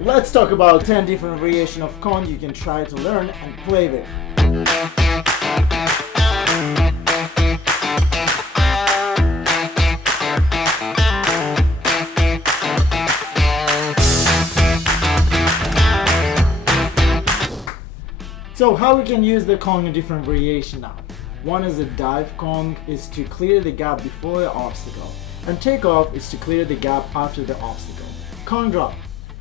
Let's talk about 10 different variations of Kong you can try to learn and play with. So how we can use the Kong in different variation now. One is a dive Kong, is to clear the gap before the obstacle, and takeoff is to clear the gap after the obstacle. Kong drop,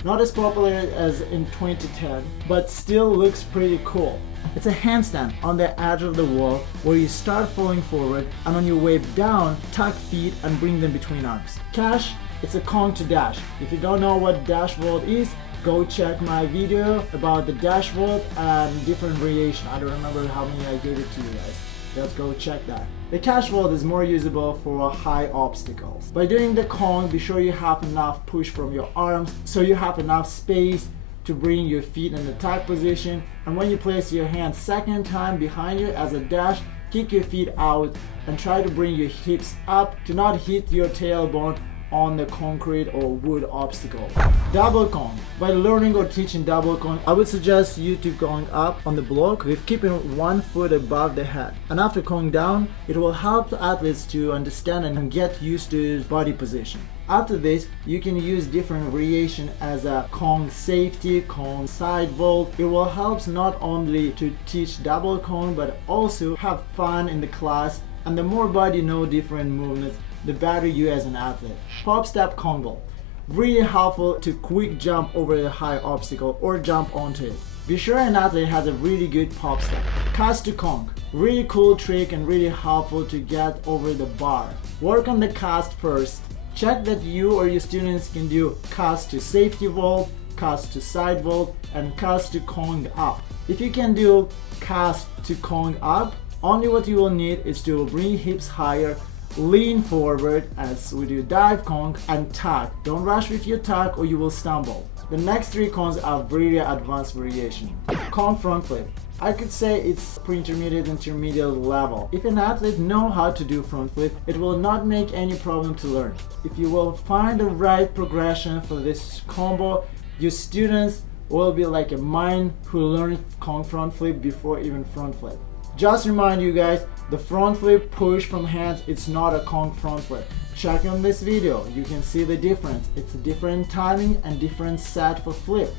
not as popular as in 2010, but still looks pretty cool. It's a handstand on the edge of the wall where you start falling forward, and on your way down, tuck feet and bring them between arms. Kash, it's a Kong to dash. If you don't know what dash vault is, go check my video about the dash vault and different variation. I don't remember how many I gave it to you guys. Let's go check that. The Kash vault is more usable for high obstacles. By doing the Kong, be sure you have enough push from your arms so you have enough space to bring your feet in the tuck position. And when you place your hand second time behind you as a dash, kick your feet out and try to bring your hips up to not hit your tailbone on the concrete or wood obstacle. Double Kong. By learning or teaching double Kong, I would suggest you to Kong up on the block with keeping one foot above the head. And after Kong down, it will help athletes to understand and get used to body position. After this, you can use different variation as a Kong safety, Kong side vault. It will help not only to teach double Kong, but also have fun in the class. And the more body know different movements, the better you as an athlete. Pop step Kong vault. Really helpful to quick jump over a high obstacle or jump onto it. Be sure an athlete has a really good pop step. Cast to Kong. Really cool trick and really helpful to get over the bar. Work on the cast first. Check that you or your students can do cast to safety vault, cast to side vault, and cast to Kong up. If you can do cast to Kong up, only what you will need is to bring hips higher, lean forward as we do dive Kong, and tuck. Don't rush with your tuck or you will stumble. The next three Kongs are very advanced variation. Kong front flip. I could say it's pre-intermediate level. If an athlete know how to do front flip, it will not make any problem to learn. If you will find the right progression for this combo, your students will be like a mind who learned Kong front flip before even front flip. Just remind you guys, the front flip push from hands, it's not a Kong front flip. Check on this video, you can see the difference. It's a different timing and different set for flip.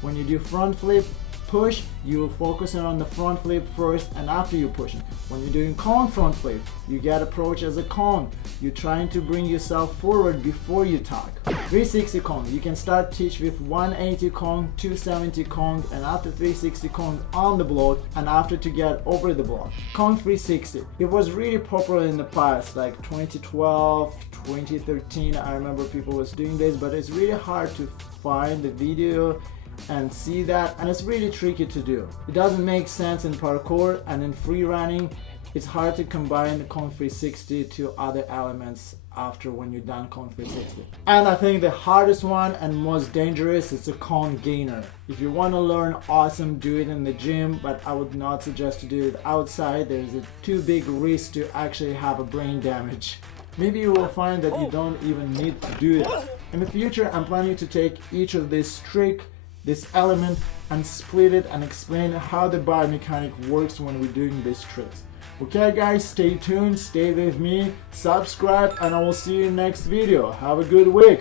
When you do front flip push, you focus on the front flip first and after you pushing. When you're doing Kong front flip, you get approach as a Kong. You're trying to bring yourself forward before you tuck. 360 Kong. You can start teach with 180 Kong, 270 Kong, and after 360 Kong on the block, and after to get over the block. Kong 360. It was really popular in the past, like 2012, 2013. I remember people was doing this, but it's really hard to find the video and see that, and it's really tricky to do. It doesn't make sense in parkour, and in free running it's hard to combine the Kong 360 to other elements after when you're done Kong 360. And I think the hardest one and most dangerous is a Kong gainer. If you want to learn awesome, do it in the gym, but I would not suggest to do it outside. There's a too big risk to actually have a brain damage. Maybe you will find that you don't even need to do it. In the future, I'm planning to take each of this trick, this element, and split it and explain how the biomechanic works when we're doing these tricks. Okay guys, stay tuned, stay with me, subscribe, and I will see you in next video. Have a good week.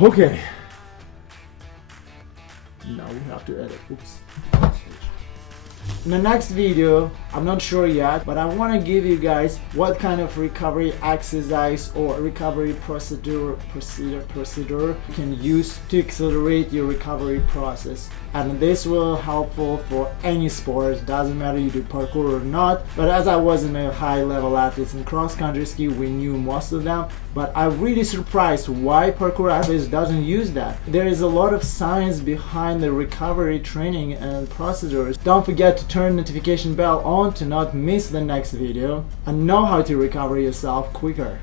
Okay. Now we have to edit. Oops. In the next video, I'm not sure yet, but I want to give you guys what kind of recovery exercise or recovery procedure you can use to accelerate your recovery process. And this will helpful for any sport. Doesn't matter you do parkour or not. But as I was in a high level athletes in cross country ski, we knew most of them. But I'm really surprised why parkour athletes doesn't use that. There is a lot of science behind the recovery training and procedures. Don't forget to turn notification bell on to not miss the next video and know how to recover yourself quicker.